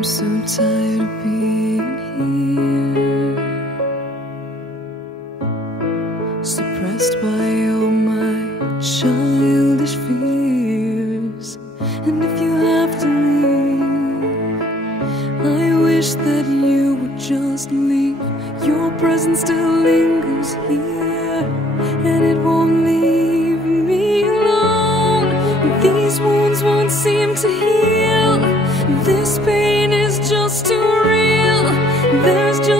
I'm so tired of being here, suppressed by all my childish fears. And if you have to leave, I wish that you would just leave. Your presence still lingers here, and it won't leave me alone. These wounds won't seem to heal. This pain is just too real. There's just